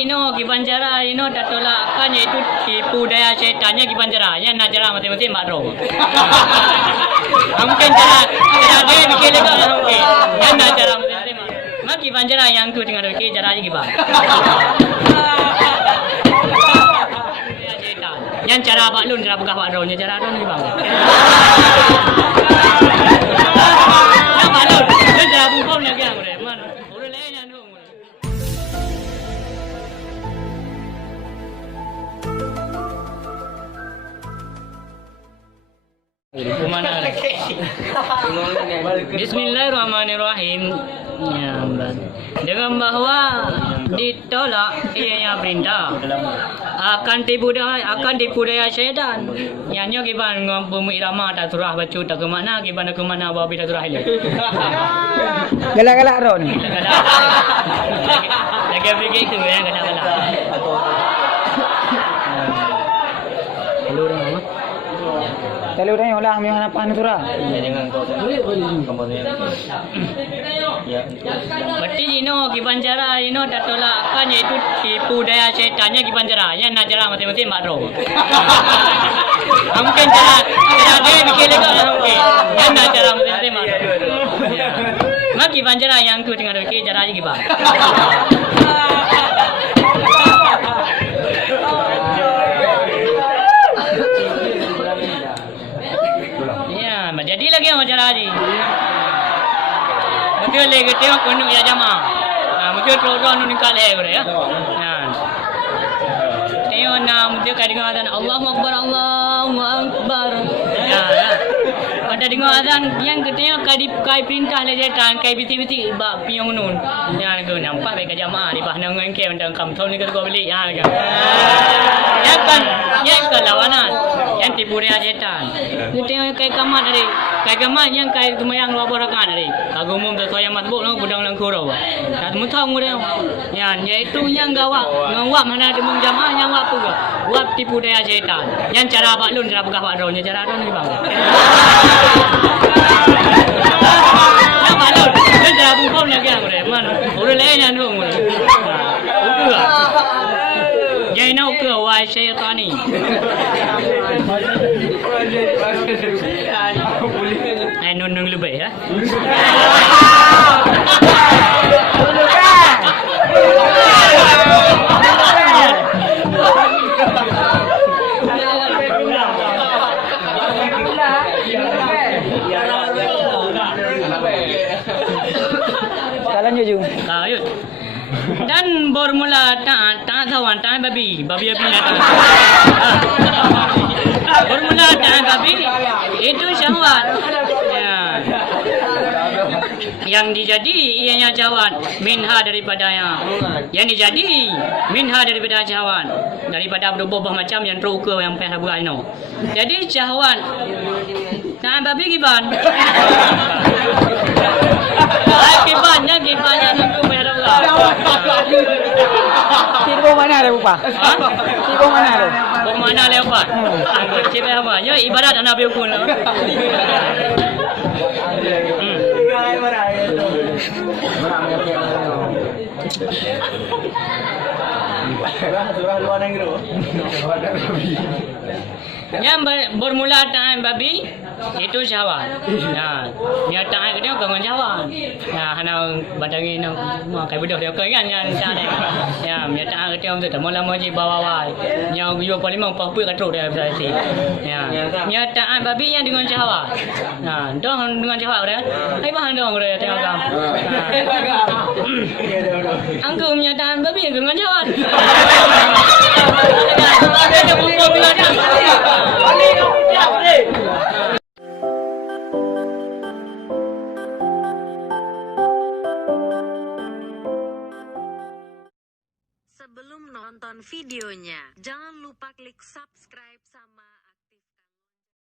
Ino Gibanjara Ino datolakkan yaitu tipu daya setannya Gibanjara yang nak cara mati-mati makro. Mungkin cara dia bikin lagi mungkin yang nak cara mati-mati makro. Mak Gibanjara yang tu tinggal bikin cara aja Giban. Yang cara baklun cara buka makro nya cara tu Giban. Yang baklun yang cara buka lagi yang boleh. Man, boleh lain yang tu. Bismillahirrahmanirrahim. Ya, dengan bahwa ditolak ianya perintah akan tipu daya syaitan. Yang kiban bumi irama tak surah bacu tak ke mana kiban ke mana bawa bida surah ini. Galak-galak ron. Lagi fikir tu yang galak-galak. Kalau dah yang ulang yang apa ni surah? Berarti Ino Gibanjara Ino datolakkan yaitu tipu daya setannya Gibanjara yang nak cara mati-mati makro. Mungkin cara dia bikin lagi mungkin yang nak cara mati-mati makro. Mak Gibanjara yang tu tinggal bikin cara aja Giban. Jadi lagi orang cara ni. Mungkin lagi tengok konu ya jamaah. Mungkin orang ni nikah leh boleh ya. Tengok mungkin kau dengar azan Allahu Akbar Allahu Akbar. Pada dengar azan yang ketengok kai perintah leh setan kai biti-biti bab piang nun. Yang aku nampak mereka jamaah di bahana dengan kau tentang kamthol ni kau beli ya kan. Yang kan lawanan. Yang tipu daya setan. Kita tengok kai kamat dari. Kai kamat yang kai tumayang luar berakan dari. Aku umum tu yang matbuk nak budang lang kurau. Tak mutang dia. Yang iaitu yang gawak, ngawak mana ada mengjamaah yang wak tu. Wak tipu daya setan. Yang cara baklun cara buka makro nya cara tu ni bang. Yang baklun yang cara buka lagi yang boleh. Man, boleh lain yang tu boleh. Ukur. Jangan nak ukur wai syaitan ni. Nung lebih ya. Jalan je jung. Ayut. Dan bermula tak sawan tak babi datang. Bermula tak babi itu syahwat. Yang dijadi ianya syahwat minha daripadanya. Yang dijadi minha daripada syahwat daripada berubah macam yang terukur yang payah buat no. Jadi syahwat tak babi giban. Gibannya tentu payah buat. Tipu mana ada upah? Tipu mana ada? Tipu mana ada upah? Tipu apa? Ya ibarat anak biukun. Yang bermula tangan babi itu syahwat. Dia tangan dia kangen syahwat. Hana badangi nak kai budak dia kan yang sana. Dia tangan dia untuk mula moji bawa. Yang yo paling mau papu katruk dia berarti. Dia tangan babi yang dengan syahwat. Dong dengan syahwat dia. Ai bahan dong dia tengok kam. Angku punya tangan babi yang dengan syahwat. Ada buku bila dia. Sebelum nonton videonya, jangan lupa klik subscribe.